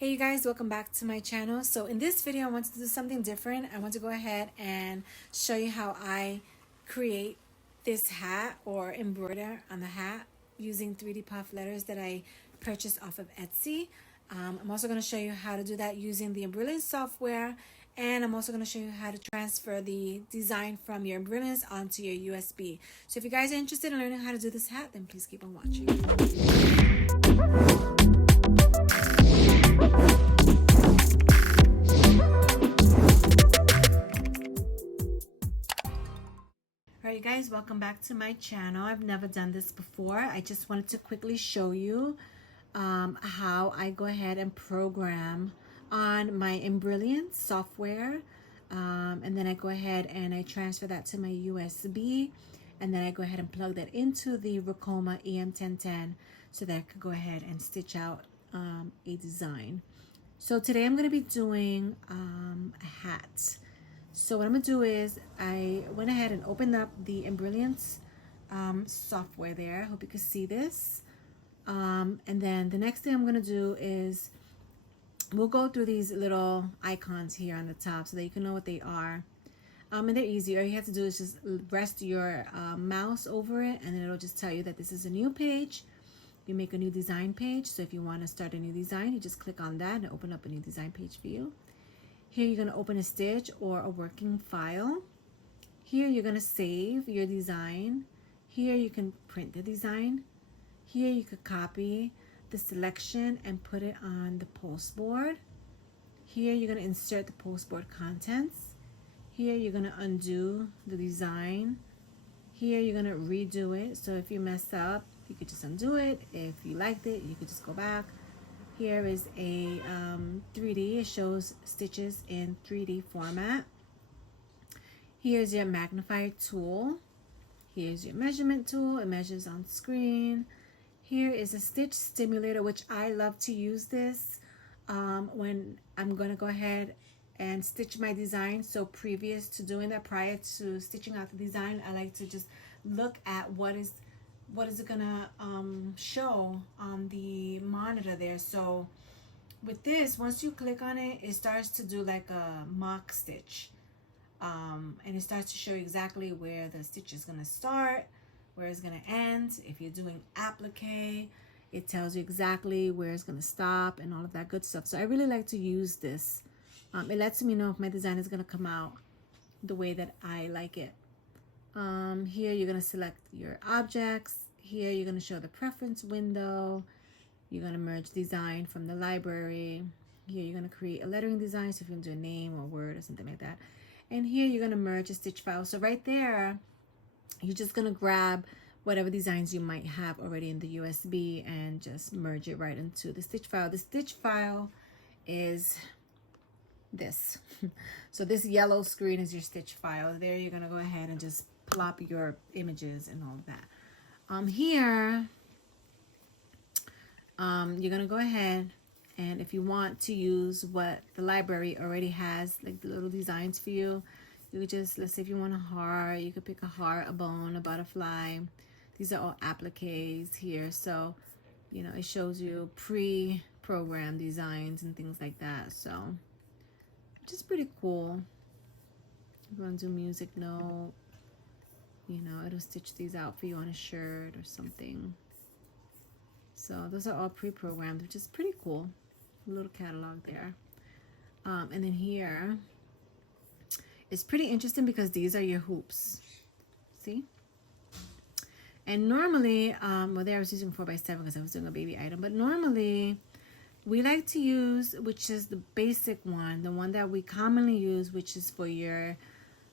Hey you guys, welcome back to my channel. So in this video I want to do something different. I want to go ahead and show you how I create this hat or embroider on the hat using 3D puff letters that I purchased off of Etsy. I'm also going to show you how to do that using the Embrilliance software, and I'm also going to show you how to transfer the design from your Embrilliance onto your USB. So if you guys are interested in learning how to do this hat, then please keep on watching. Alright you guys, welcome back to my channel. I've never done this before. I just wanted to quickly show you how I go ahead and program on my Embrilliance software, and then I go ahead and I transfer that to my USB, and then I go ahead and plug that into the Ricoma EM1010 so that I could go ahead and stitch out a design. So today I'm going to be doing a hat. So what I'm going to do is I went ahead and opened up the Embrilliance software there. I hope you can see this. And then the next thing I'm going to do is we'll go through these little icons here on the top so that you can know what they are. And they're easy. All you have to do is just rest your mouse over it, and then it'll just tell you that this is a new page. You make a new design page. So if you want to start a new design, you just click on that and open up a new design page for you. Here you're going to open a stitch or a working file. Here you're going to save your design. Here you can print the design. Here you could copy the selection and put it on the post board. Here you're going to insert the post board contents. Here you're going to undo the design. Here you're going to redo it. So if you messed up, you could just undo it. If you liked it, you could just go back. Here is a 3D. It shows stitches in 3D format. Here's your magnifier tool. Here's your measurement tool. It measures on screen. Here is a stitch stimulator, which I love to use this when I'm going to go ahead and stitch my design. So previous to doing that, prior to stitching out the design, I like to just look at what is it gonna show on the monitor there. So with this, once you click on it, it starts to do like a mock stitch, and it starts to show you exactly where the stitch is gonna start, where it's gonna end. If you're doing applique, it tells you exactly where it's gonna stop and all of that good stuff. So I really like to use this. It lets me know if my design is gonna come out the way that I like it. Here you're going to select your objects. Here you're going to show the preference window. You're going to merge design from the library. Here you're going to create a lettering design, so if you want to do a name or word or something like that. And here you're going to merge a stitch file. So right there, you're just going to grab whatever designs you might have already in the USB and just merge it right into the stitch file. The stitch file is this. So this yellow screen is your stitch file. There you're going to go ahead and just plop your images and all of that. Here you're gonna go ahead, and if you want to use what the library already has, like the little designs for you, you could just, let's say if you want a heart, you could pick a heart, a bone, a butterfly. These are all appliques here, so you know it shows you pre-programmed designs and things like that. So just pretty cool. If you want to do music note, you know, it'll stitch these out for you on a shirt or something. So those are all pre-programmed, which is pretty cool. A little catalog there. And then here, it's pretty interesting because these are your hoops. See? And normally, well, there I was using 4x7 because I was doing a baby item. But normally, we like to use, which is the basic one, the one that we commonly use, which is for your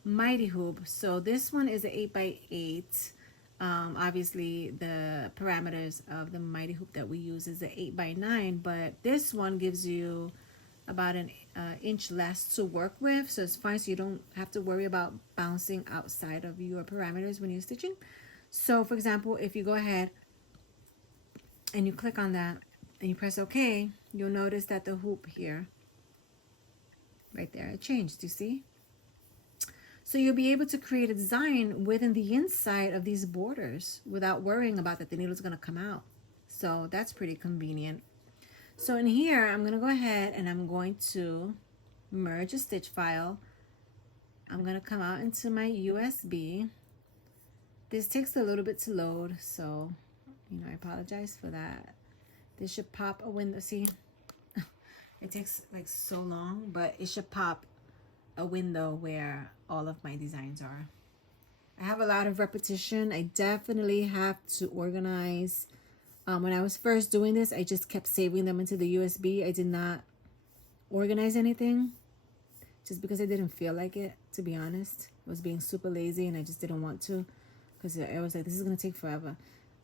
mighty hoop. So this one is an 8x8. Obviously the parameters of the mighty hoop that we use is an 8x9, but this one gives you about an inch less to work with, so it's fine. So you don't have to worry about bouncing outside of your parameters when you're stitching. So for example, if you go ahead and you click on that and you press OK, you'll notice that the hoop here right there, it changed. You see? So you'll be able to create a design within the inside of these borders without worrying about that the needle is going to come out. So that's pretty convenient. So in here, I'm going to go ahead and I'm going to merge a stitch file. I'm going to come out into my USB. This takes a little bit to load, so, you know, I apologize for that. This should pop a window. See, it takes like so long, but it should pop a window where all of my designs are. I have a lot of repetition. I definitely have to organize. When I was first doing this, I just kept saving them into the USB. I did not organize anything just because I didn't feel like it, to be honest. I was being super lazy and I just didn't want to, because I was like, this is going to take forever.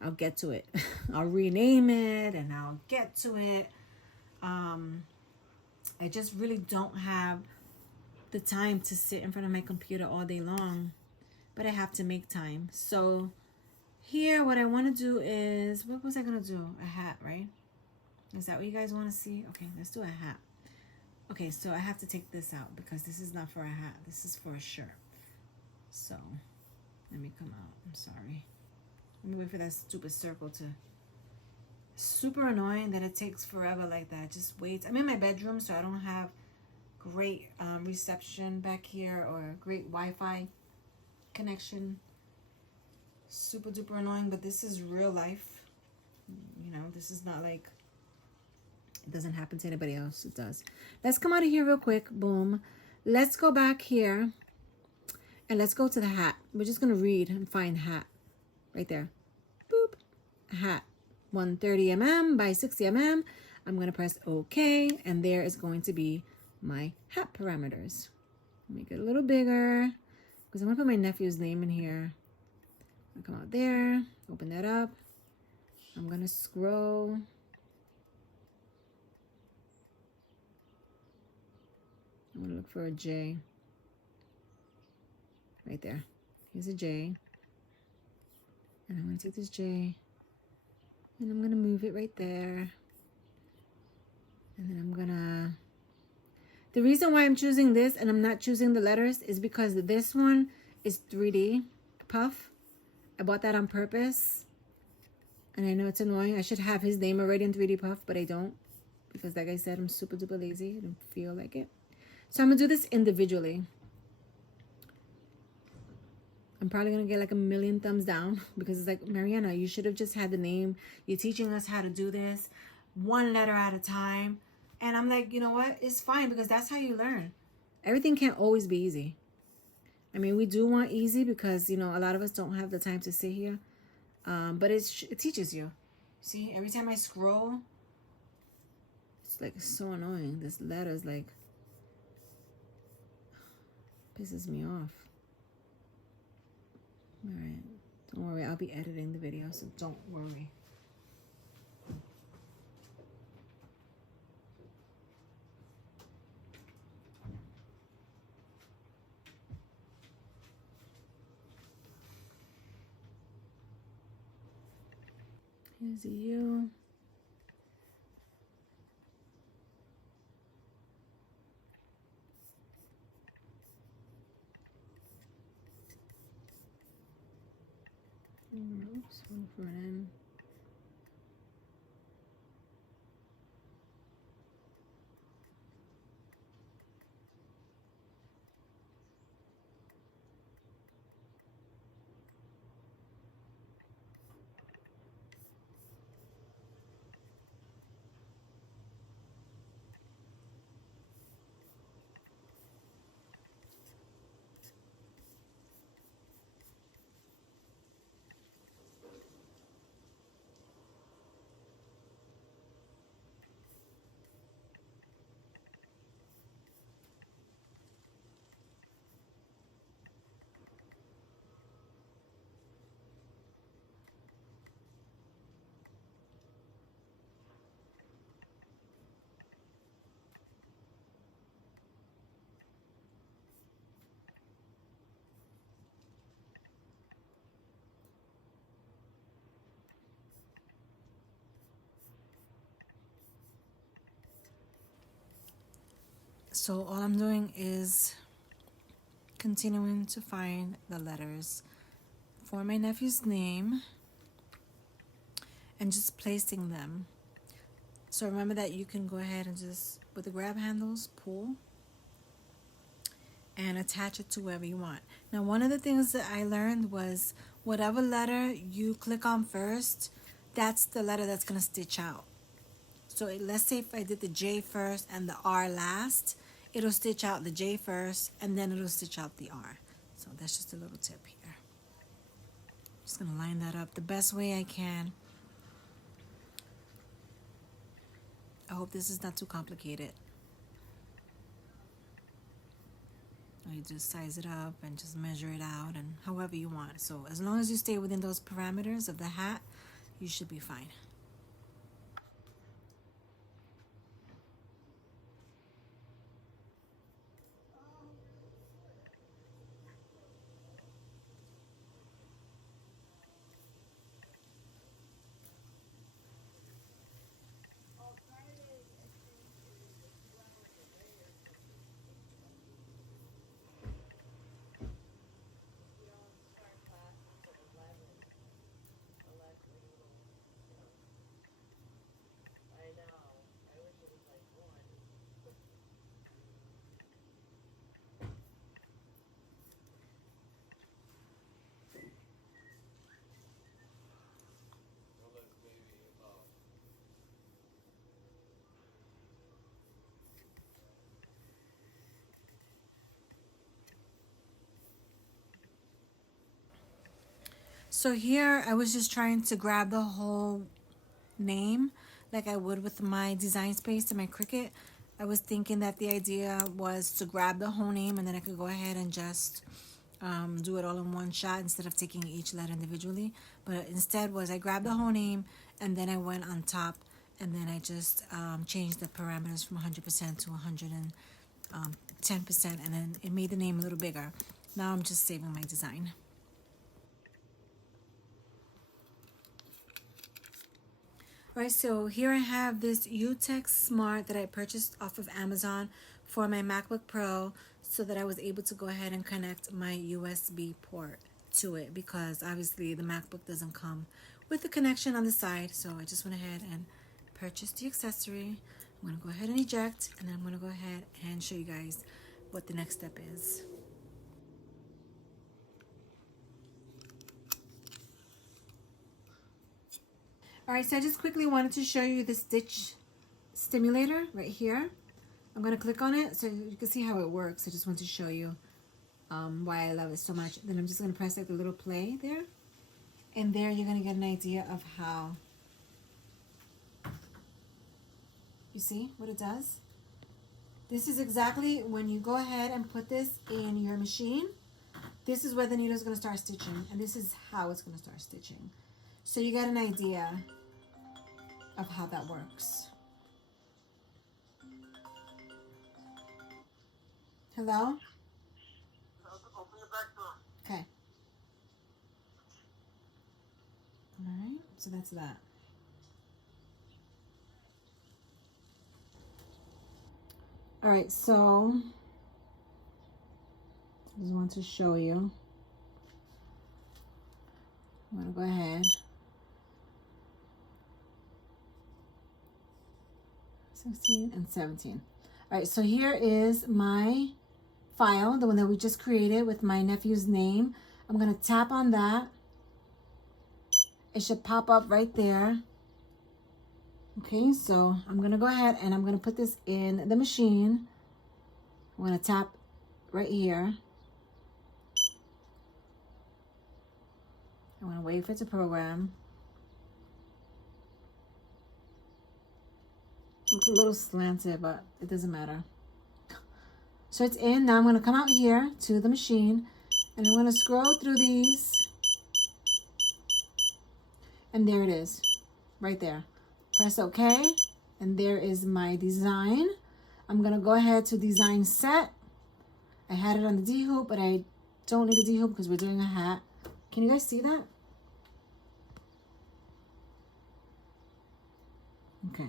I'll get to it. I'll rename it and I'll get to it. I just really don't have the time to sit in front of my computer all day long, but I have to make time. So here, what I want to do is, what was I going to do? A hat, right? Is that what you guys want to see? Okay, let's do a hat. Okay, so I have to take this out because this is not for a hat. This is for a shirt. So let me come out. I'm sorry. Let me wait for that stupid circle to... Super annoying that it takes forever like that. Just wait. I'm in my bedroom, so I don't have great reception back here or great Wi-Fi connection. Super duper annoying, but this is real life. You know, this is not like... It doesn't happen to anybody else. It does. Let's come out of here real quick. Boom. Let's go back here and let's go to the hat. We're just going to read and find hat right there. Boop. Hat. 130 mm by 60 mm. I'm going to press OK, and there is going to be my hat parameters. Make it a little bigger because I'm going to put my nephew's name in here. I'll come out there, open that up. I'm going to scroll. I'm going to look for a J. Right there. Here's a J. And I'm going to take this J. And I'm going to move it right there. And then I'm going to... The reason why I'm choosing this and I'm not choosing the letters is because this one is 3D puff. I bought that on purpose. And I know it's annoying. I should have his name already in 3D puff, but I don't. Because like I said, I'm super duper lazy. I don't feel like it. So I'm going to do this individually. I'm probably going to get like a million thumbs down because it's like, Mariana, you should have just had the name. You're teaching us how to do this one letter at a time. And I'm like, you know what? It's fine because that's how you learn. Everything can't always be easy. I mean, we do want easy because, you know, a lot of us don't have the time to sit here. But it teaches you. See, every time I scroll, it's like so annoying. This letter is like, pisses me off. All right, don't worry, I'll be editing the video, so don't worry. Here's a U. Oops, one for an N. So all I'm doing is continuing to find the letters for my nephew's name and just placing them. So remember that you can go ahead and just, with the grab handles, pull and attach it to wherever you want. Now, one of the things that I learned was whatever letter you click on first, that's the letter that's going to stitch out. So let's say if I did the J first and the R last, it'll stitch out the J first and then it'll stitch out the R. So that's just a little tip here. Just going to line that up the best way I can. I hope this is not too complicated. You just size it up and just measure it out and however you want. So as long as you stay within those parameters of the hat, you should be fine. So here I was just trying to grab the whole name like I would with my design space and my Cricut. I was thinking that the idea was to grab the whole name and then I could go ahead and just do it all in one shot instead of taking each letter individually. But instead was I grabbed the whole name and then I went on top and then I just changed the parameters from 100% to 110% and then it made the name a little bigger. Now I'm just saving my design. Alright, so here I have this UtechSmart that I purchased off of Amazon for my MacBook Pro so that I was able to go ahead and connect my USB port to it because obviously the MacBook doesn't come with the connection on the side. So I just went ahead and purchased the accessory. I'm going to go ahead and eject and then I'm going to go ahead and show you guys what the next step is. Alright, so I just quickly wanted to show you the stitch stimulator right here. I'm going to click on it so you can see how it works. I just want to show you why I love it so much. Then I'm just going to press like the little play there. And there you're going to get an idea of how, you see what it does? This is exactly when you go ahead and put this in your machine. This is where the needle is going to start stitching. And this is how it's going to start stitching. So you get an idea of how that works. Hello? Open the back door. Okay. Alright, so that's that. Alright, so I just want to show you. I'm going to go ahead. 16 and 17. All right, so here is my file, the one that we just created with my nephew's name. I'm going to tap on that. It should pop up right there. Okay, so I'm going to go ahead and I'm going to put this in the machine. I'm going to tap right here. I'm going to wait for it to program. Looks a little slanted, but it doesn't matter. So it's in. Now I'm going to come out here to the machine and I'm going to scroll through these. And there it is, right there. Press OK. And there is my design. I'm going to go ahead to design set. I had it on the D-hoop, but I don't need a D-hoop because we're doing a hat. Can you guys see that? Okay.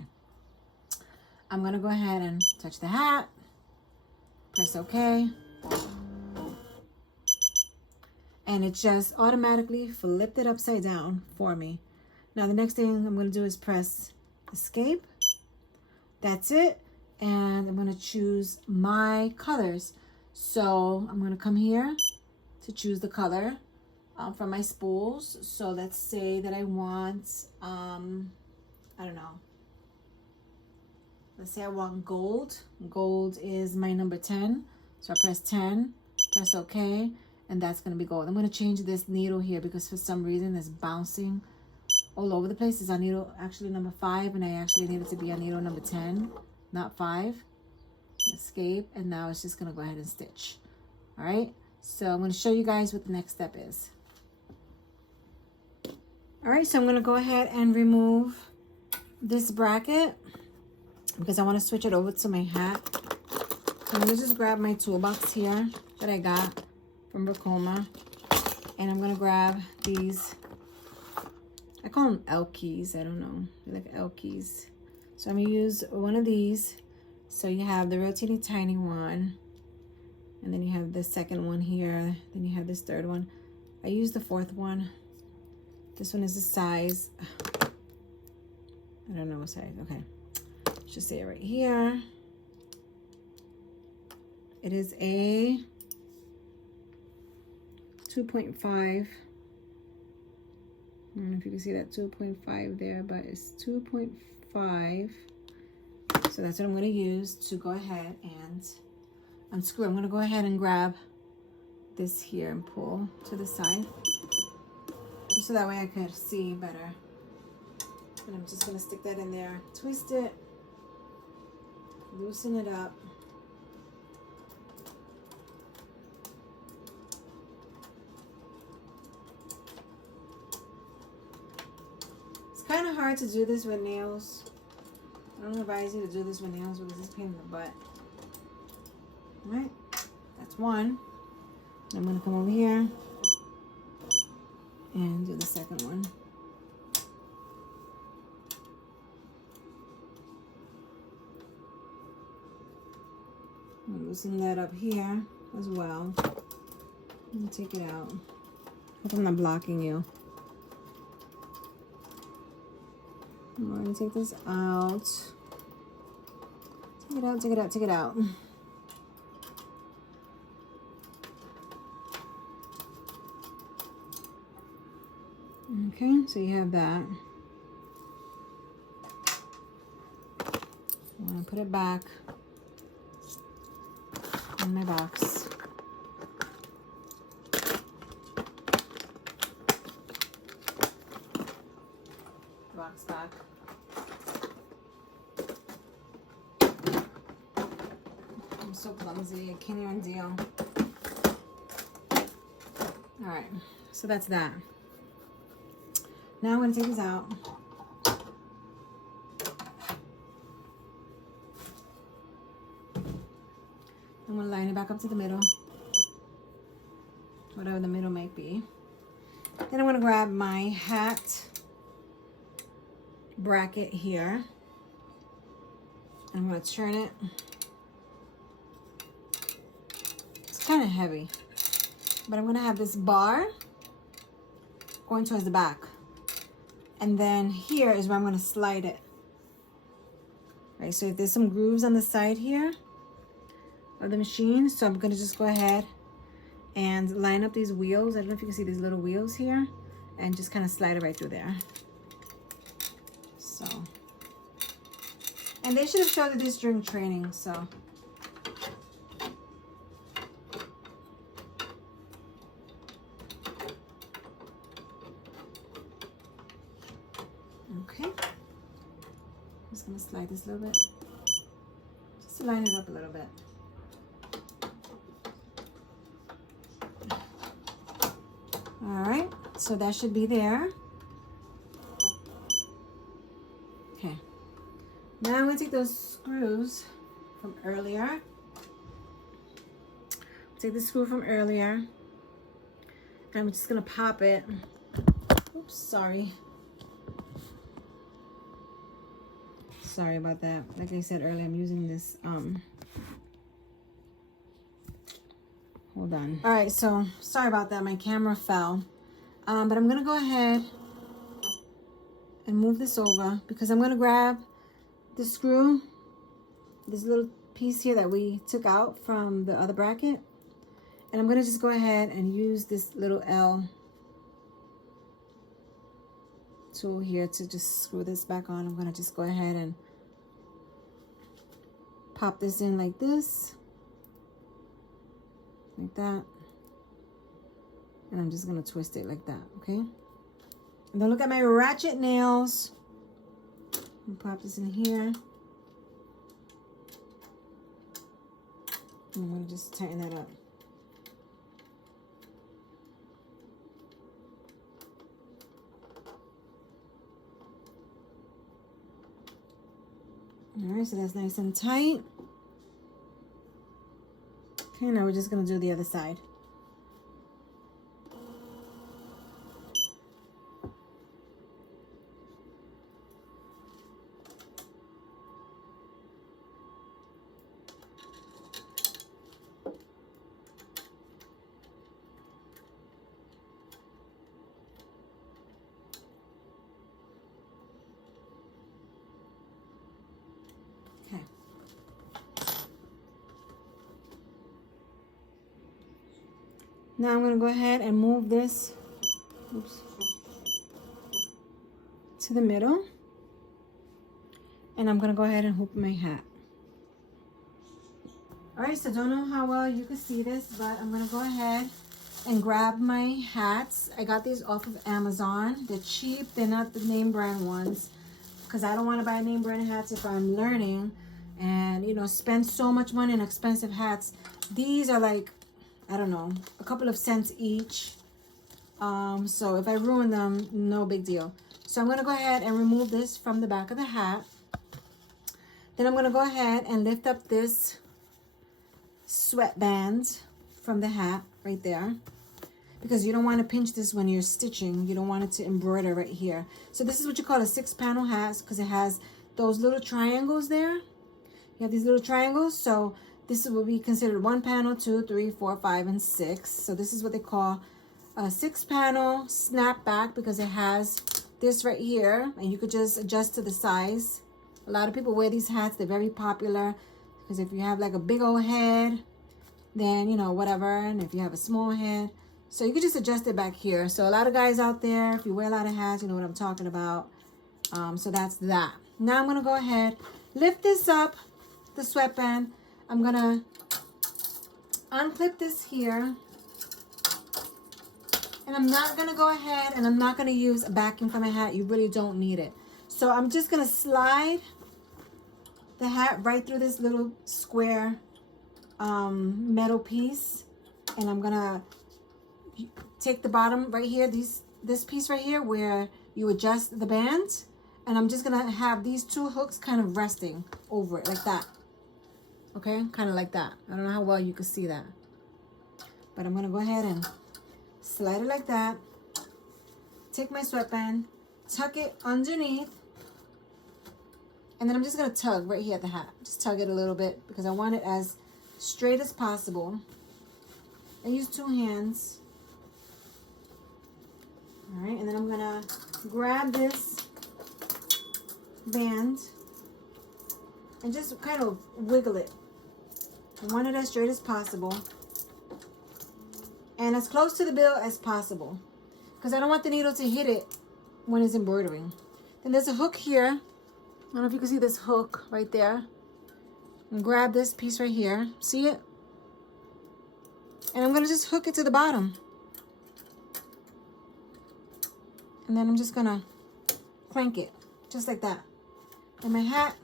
I'm going to go ahead and touch the hat, press OK, and it just automatically flipped it upside down for me. Now the next thing I'm going to do is press escape, That's it. And I'm gonna choose my colors. So I'm gonna come here to choose the color from my spools. So let's say that I want, I don't know. Let's say I want gold. Gold is my number 10. So I press 10, press OK, and that's gonna be gold. I'm gonna change this needle here because for some reason it's bouncing all over the place. It's on needle actually number 5, and I actually need it to be on needle number 10, not 5. Escape, and now it's just gonna go ahead and stitch. All right, so I'm gonna show you guys what the next step is. All right, so I'm gonna go ahead and remove this bracket because I want to switch it over to my hat. So I'm gonna just grab my toolbox here that I got from Ricoma, and I'm gonna grab these, I call them L keys, I don't know, they're like L keys. So I'm gonna use one of these. So you have the rotating tiny one, and then you have the second one here, then you have this third one. I use the fourth one. This one is the size, I don't know what size, okay. Should say it right here. It is a 2.5. I don't know if you can see that 2.5 there, but it's 2.5. So that's what I'm going to use to go ahead and unscrew. I'm going to go ahead and grab this here and pull to the side, just so that way I could see better. And I'm just going to stick that in there, twist it, loosen it up. It's kind of hard to do this with nails. I don't advise you to do this with nails because it's a pain in the butt. All right, that's one. I'm gonna come over here and do the second one. I'm loosen that up here as well. And take it out. Hope I'm not blocking you. I'm going to take this out. Take it out, take it out, take it out. Okay, so you have that. I'm going to put it back in my box. Box back. I'm so clumsy, I can't even deal. Alright, so that's that. Now I'm going to take this out. I'm going to line it back up to the middle, whatever the middle might be. Then I'm going to grab my hat bracket here. I'm going to turn it. It's kind of heavy, but I'm going to have this bar going towards the back. And then here is where I'm going to slide it. Right, so if there's some grooves on the side here of the machine, so I'm going to just go ahead and line up these wheels. I don't know if you can see these little wheels here, and just kind of slide it right through there. So, and they should have showed you this during training, so. Okay, I'm just gonna slide this a little bit, just to line it up a little bit. All right, so that should be there. Okay, now I'm gonna take those screws from earlier. Take the screw from earlier, and I'm just gonna pop it. Oops, sorry. Sorry about that. Like I said earlier, I'm using this, hold on. All right, so sorry about that. My camera fell. But I'm gonna go ahead and move this over because I'm gonna grab the screw this little piece here that we took out from the other bracket. And I'm gonna just go ahead and use this little L tool here to just screw this back on. I'm gonna just go ahead and pop this in like this, like that. And I'm just gonna twist it like that, okay? And then look at my ratchet nails. Pop this in here. I'm gonna just tighten that up. All right, so that's nice and tight. Okay, now we're just gonna do the other side. Okay. Now I'm going to go ahead and move this, oops, to the middle. And I'm going to go ahead and hoop my hat. All right, so don't know how well you can see this, but I'm going to go ahead and grab my hats. I got these off of Amazon. They're cheap. They're not the name brand ones, because I don't want to buy name brand hats if I'm learning and, you know, spend so much money on expensive hats. These are like, I don't know, a couple of cents each. So if I ruin them, no big deal. So I'm going to go ahead and remove this from the back of the hat. Then I'm going to go ahead and lift up this sweatband from the hat right there, because you don't want to pinch this when you're stitching. You don't want it to embroider right here. So this is what you call a 6-panel hat, because it has those little triangles there. You have these little triangles. So this will be considered 1 panel, 2, 3, 4, 5, and 6. So this is what they call a 6-panel snapback, because it has this right here, and you could just adjust to the size. A lot of people wear these hats. They're very popular, because if you have like a big old head, then, you know, whatever. And if you have a small head, so you could just adjust it back here. So a lot of guys out there, if you wear a lot of hats, you know what I'm talking about. So that's that. Now I'm going to go ahead, lift this up, the sweatband. I'm going to unclip this here. And I'm not going to go ahead and I'm not going to use a backing for my hat. You really don't need it. So I'm just going to slide the hat right through this little square metal piece. And I'm going to take the bottom right here, this piece right here where you adjust the band. And I'm just going to have these 2 hooks kind of resting over it like that. Okay, kind of like that. I don't know how well you can see that. But I'm going to go ahead and slide it like that. Take my sweatband, tuck it underneath. And then I'm just going to tug right here at the hat. Just tug it a little bit because I want it as straight as possible. I use 2 hands. All right, and then I'm going to grab this band and just kind of wiggle it. I want it as straight as possible and as close to the bill as possible, because I don't want the needle to hit it when it's embroidering. Then there's a hook here. I don't know if you can see this hook right there. And grab this piece right here. See it? And I'm going to just hook it to the bottom. And then I'm just going to clank it just like that. And my hat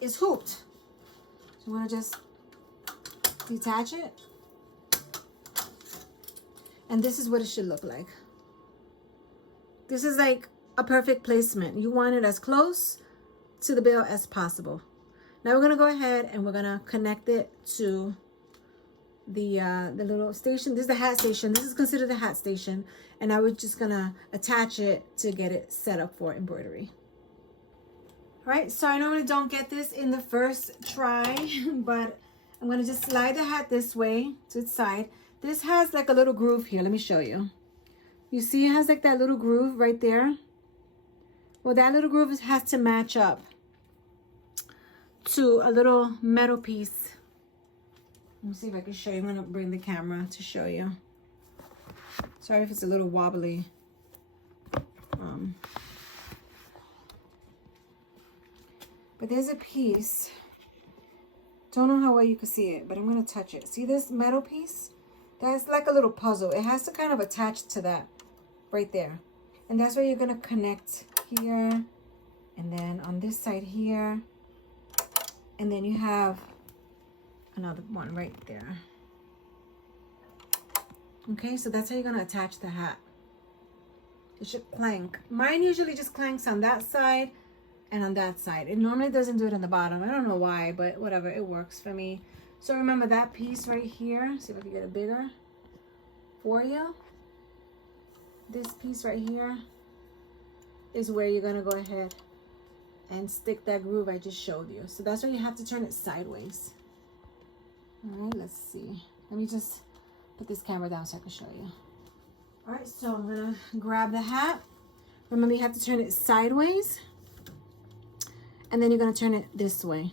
is hooped. So I'm going to just detach it. And this is what it should look like. This is like a perfect placement. You want it as close to the bill as possible. Now we're going to go ahead and we're going to connect it to the little station. This is the hat station. This is considered the hat station. And now we're just going to attach it to get it set up for embroidery. All right, so I normally don't get this in the first try, but I'm going to just slide the hat this way to its side. This has like a little groove here. Let me show you. You see it has like that little groove right there? Well, that little groove has to match up to a little metal piece. Let me see if I can show you. I'm gonna bring the camera to show you. Sorry if it's a little wobbly. But there's a piece. Don't know how well you can see it, but I'm gonna touch it. See this metal piece? That's like a little puzzle. It has to kind of attach to that right there. And that's where you're gonna connect here. And then on this side here. And then you have another one right there. Okay, so that's how you're gonna attach the hat. It should clank. Mine usually just clanks on that side and on that side. It normally doesn't do it on the bottom. I don't know why, but whatever, it works for me. So remember that piece right here. See if I can get it bigger for you. This piece right here is where you're gonna go ahead and stick that groove I just showed you. So that's why you have to turn it sideways. All right, let's see. Let me just put this camera down so I can show you. All right, so I'm gonna grab the hat. Remember, you have to turn it sideways, and then you're gonna turn it this way.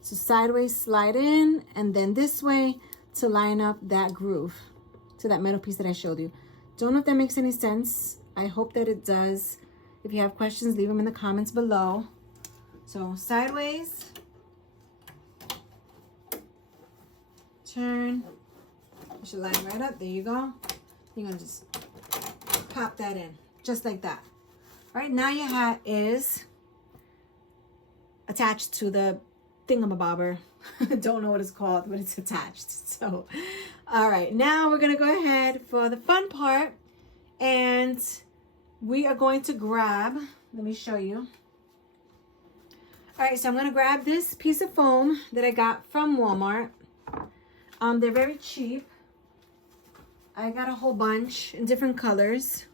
So sideways, slide in, and then this way to line up that groove to that metal piece that I showed you. Don't know if that makes any sense. I hope that it does. If you have questions, leave them in the comments below. So sideways, turn, it should line right up. There you go. You're gonna just pop that in, just like that. All right, now your hat is attached to the thingamabobber. Don't know what it's called, but it's attached. So, all right, now we're gonna go ahead for the fun part, and we are going to grab, let me show you. All right, so I'm gonna grab this piece of foam that I got from Walmart. They're very cheap. I got a whole bunch in different colors.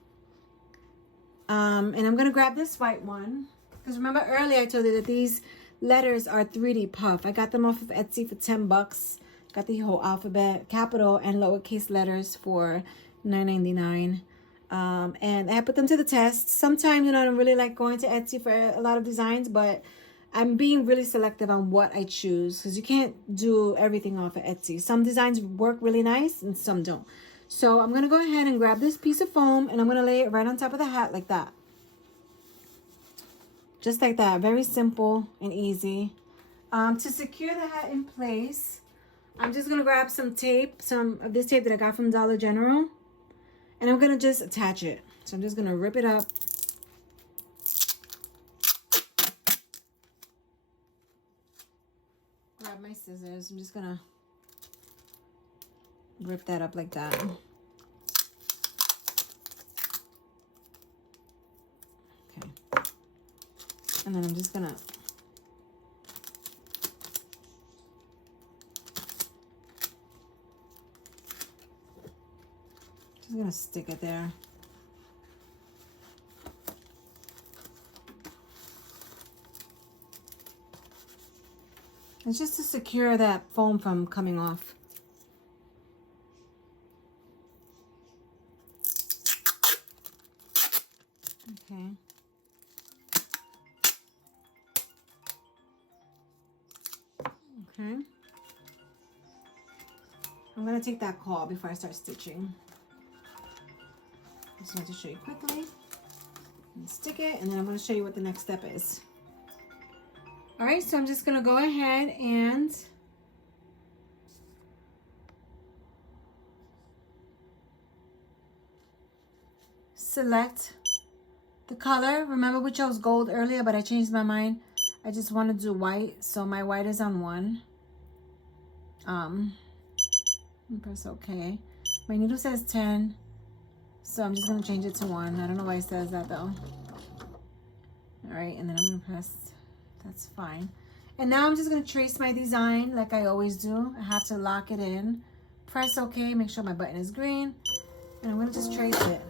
And I'm gonna grab this white one. Because remember earlier I told you that these letters are 3D puff. I got them off of Etsy for 10 bucks. Got the whole alphabet, capital and lowercase letters for $9.99. And I put them to the test. Sometimes, you know, I don't really like going to Etsy for a lot of designs, but I'm being really selective on what I choose because you can't do everything off of Etsy. Some designs work really nice and some don't. So I'm going to go ahead and grab this piece of foam and I'm going to lay it right on top of the hat like that. Just like that. Very simple and easy. To secure the hat in place, I'm just going to grab some tape, some of this tape that I got from Dollar General. And I'm going to just attach it. So I'm just going to rip it up. Grab my scissors. I'm just going to rip that up like that. Okay. And then I'm just gonna stick it there. It's just to secure that foam from coming off. Okay. Okay. I'm going to take that call before I start stitching. Just want to show you quickly. And stick it, and then I'm going to show you what the next step is. All right, so I'm just going to go ahead and select the color. Remember we chose gold earlier, but I changed my mind. I just want to do white, so my white is on 1. Press OK. My needle says 10, so I'm just going to change it to 1. I don't know why it says that though. All right, and then I'm going to press, that's fine. And now I'm just going to trace my design like I always do. I have to lock it in. Press OK, make sure my button is green, and I'm going to just trace it.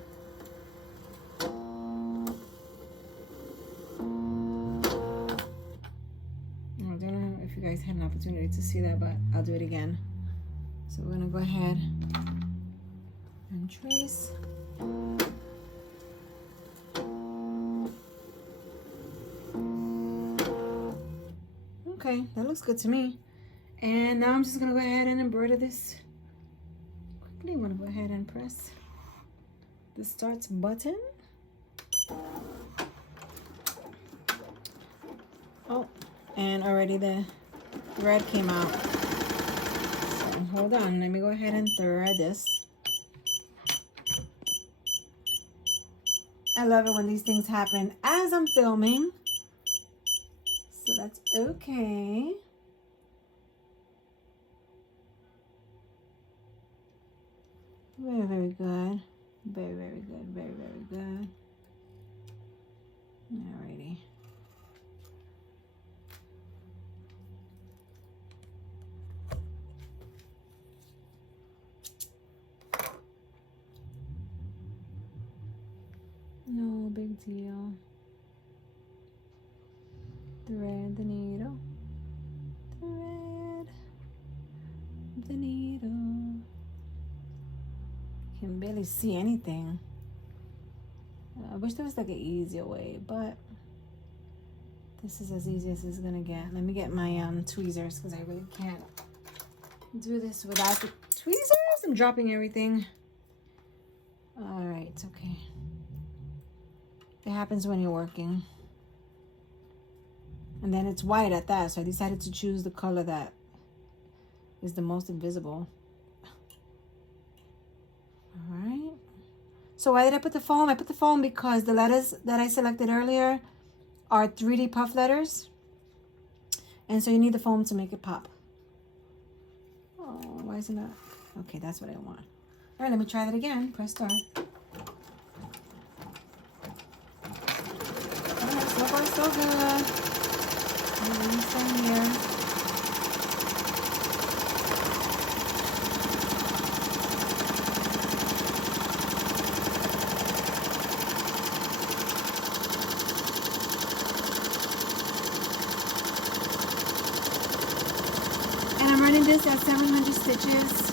You guys had an opportunity to see that, but I'll do it again. So we're gonna go ahead and trace. Okay, that looks good to me. And now I'm just gonna go ahead and embroider this quickly. I'm gonna go ahead and press the start button. Oh, and already the thread came out. So hold on, let me go ahead and thread this. I love it when these things happen as I'm filming. So that's okay. Very, very good. Very, very good. Very, very good. Alrighty. No big deal. Thread the needle. Thread the needle. Can barely see anything. I wish there was like an easier way, but this is as easy as it's gonna get. Let me get my tweezers because I really can't do this without the tweezers. I'm dropping everything. All right, okay. It happens when you're working. And then it's white at that, so I decided to choose the color that is the most invisible. All right. So why did I put the foam? I put the foam because the letters that I selected earlier are 3D puff letters. And so you need the foam to make it pop. Oh, why isn't that? Okay, that's what I want. All right, let me try that again. Press start. All right, so far so good. From here. And I'm running this at 700 stitches.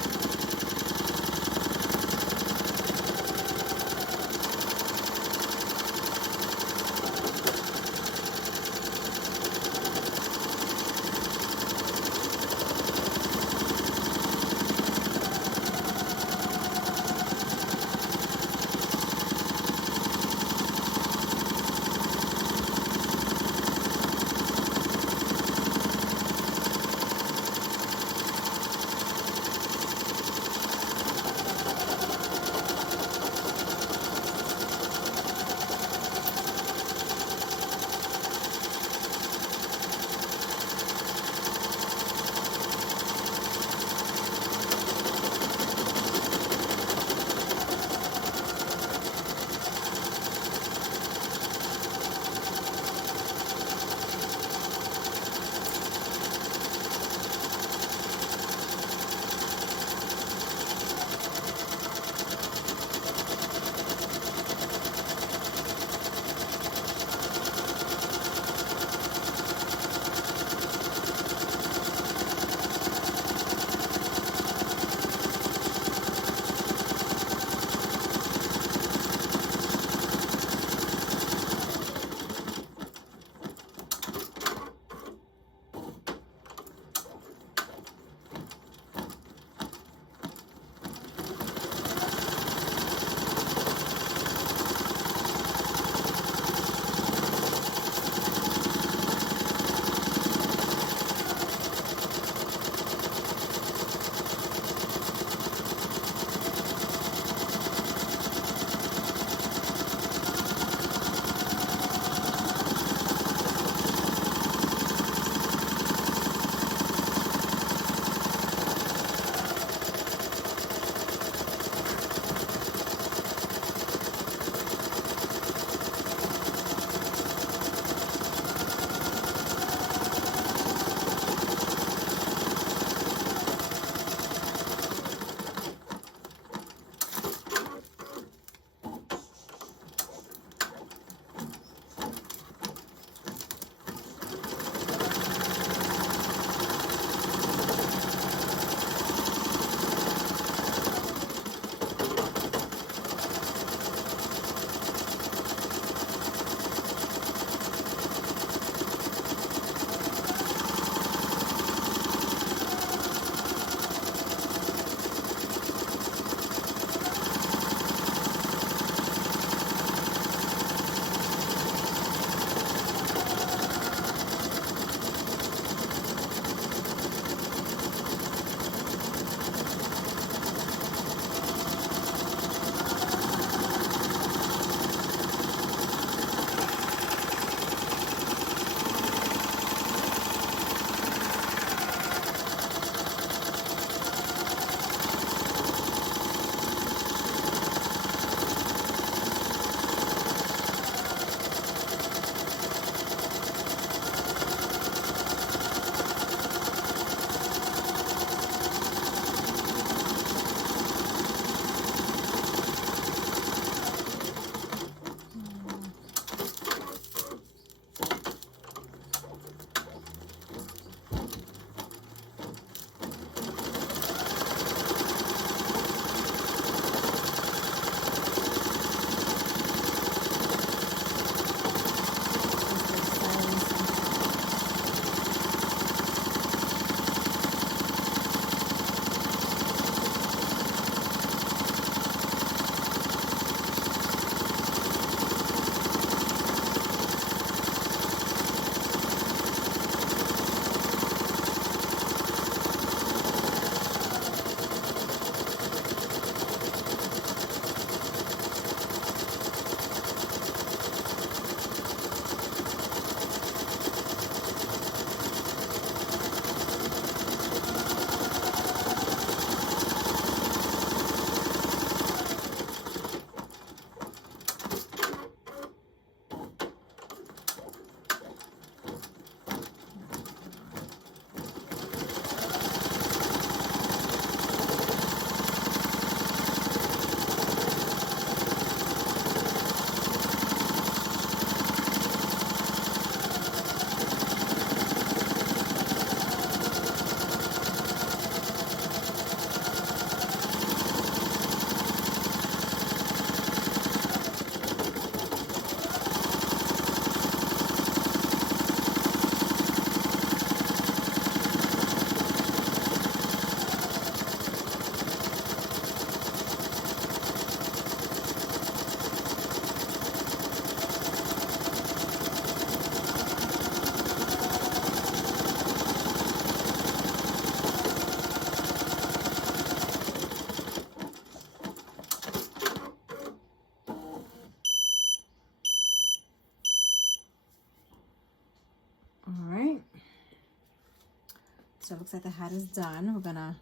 So it looks like the hat is done. We're gonna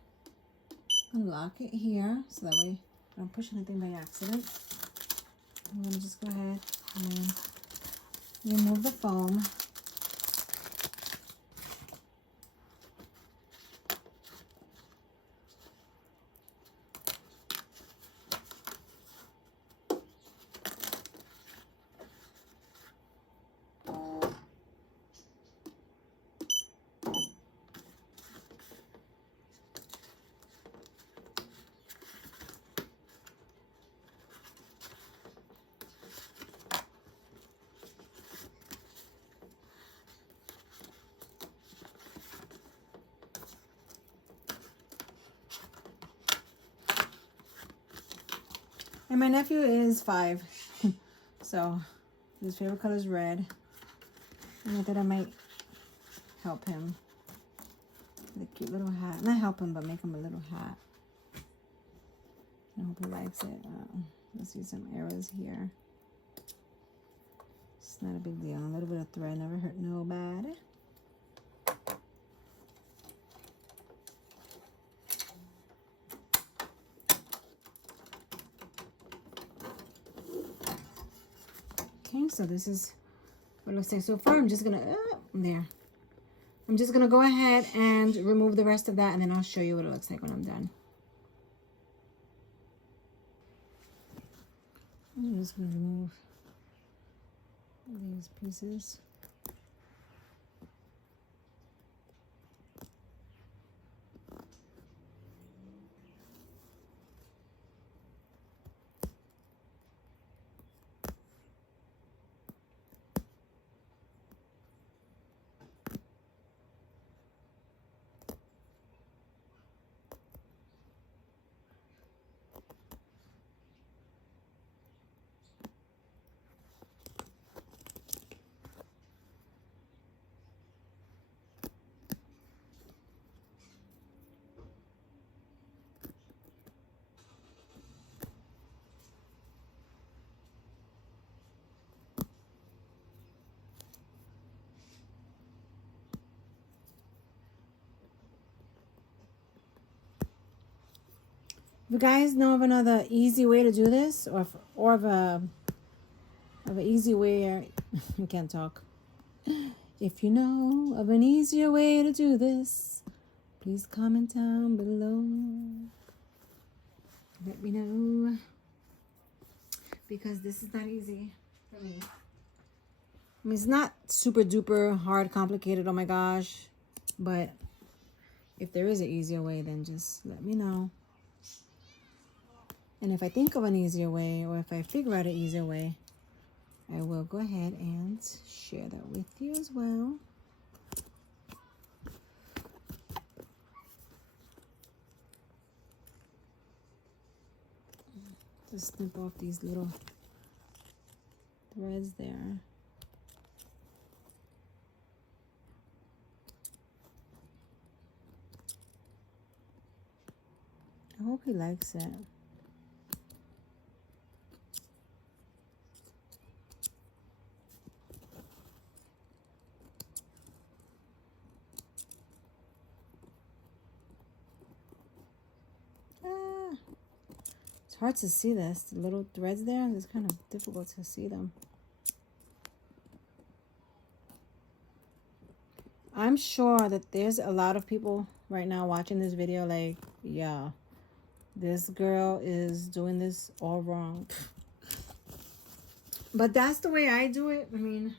unlock it here so that way I don't push anything by accident. I'm gonna just go ahead and remove the foam. And my nephew is 5, so his favorite color is red. And I thought I might help him with a cute little hat. Not help him, but make him a little hat. I hope he likes it. Let's use some arrows here. It's not a big deal. A little bit of thread never hurt nobody. Okay, so this is what it looks like so far. I'm just gonna there. I'm just gonna go ahead and remove the rest of that, and then I'll show you what it looks like when I'm done. I'm just gonna remove these pieces. If you guys know of another easy way to do this, or of an easy way, I can't talk. If you know of an easier way to do this, please comment down below. Let me know, because this is not easy for me. I mean, it's not super duper hard, complicated, oh my gosh, but if there is an easier way, then just let me know. And if I think of an easier way, or if I figure out an easier way, I will go ahead and share that with you as well. Just snip off these little threads there. I hope he likes it. It's hard to see this. The little threads there, it's kind of difficult to see them. I'm sure that there's a lot of people right now watching this video like, yeah, this girl is doing this all wrong. But that's the way I do it. I mean,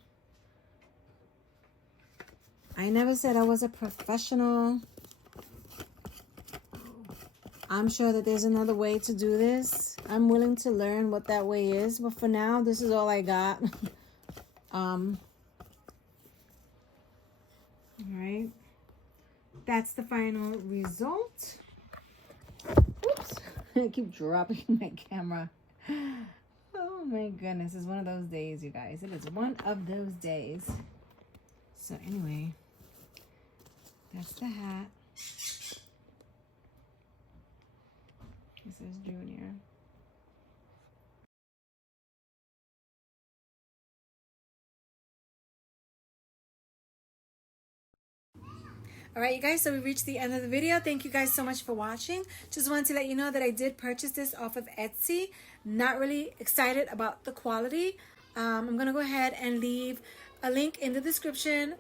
I never said I was a professional. I'm sure that there's another way to do this. I'm willing to learn what that way is. But for now, this is all I got. All right. That's the final result. Oops. I keep dropping my camera. Oh my goodness. It's one of those days, you guys. It is one of those days. So anyway, that's the hat. This is Junior. All right, you guys, so we reached the end of the video. Thank you guys so much for watching. Just wanted to let you know that I did purchase this off of Etsy. Not really excited about the quality. I'm going to go ahead and leave a link in the description.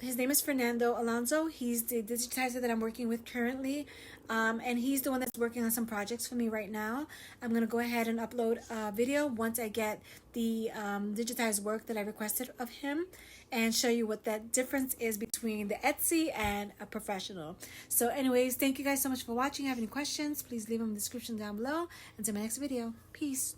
His name is Fernando Alonso. He's the digitizer that I'm working with currently. And he's the one that's working on some projects for me right now. I'm going to go ahead and upload a video once I get the digitized work that I requested of him and show you what that difference is between the Etsy and a professional. So anyways, thank you guys so much for watching. If you have any questions, please leave them in the description down below. Until my next video, peace.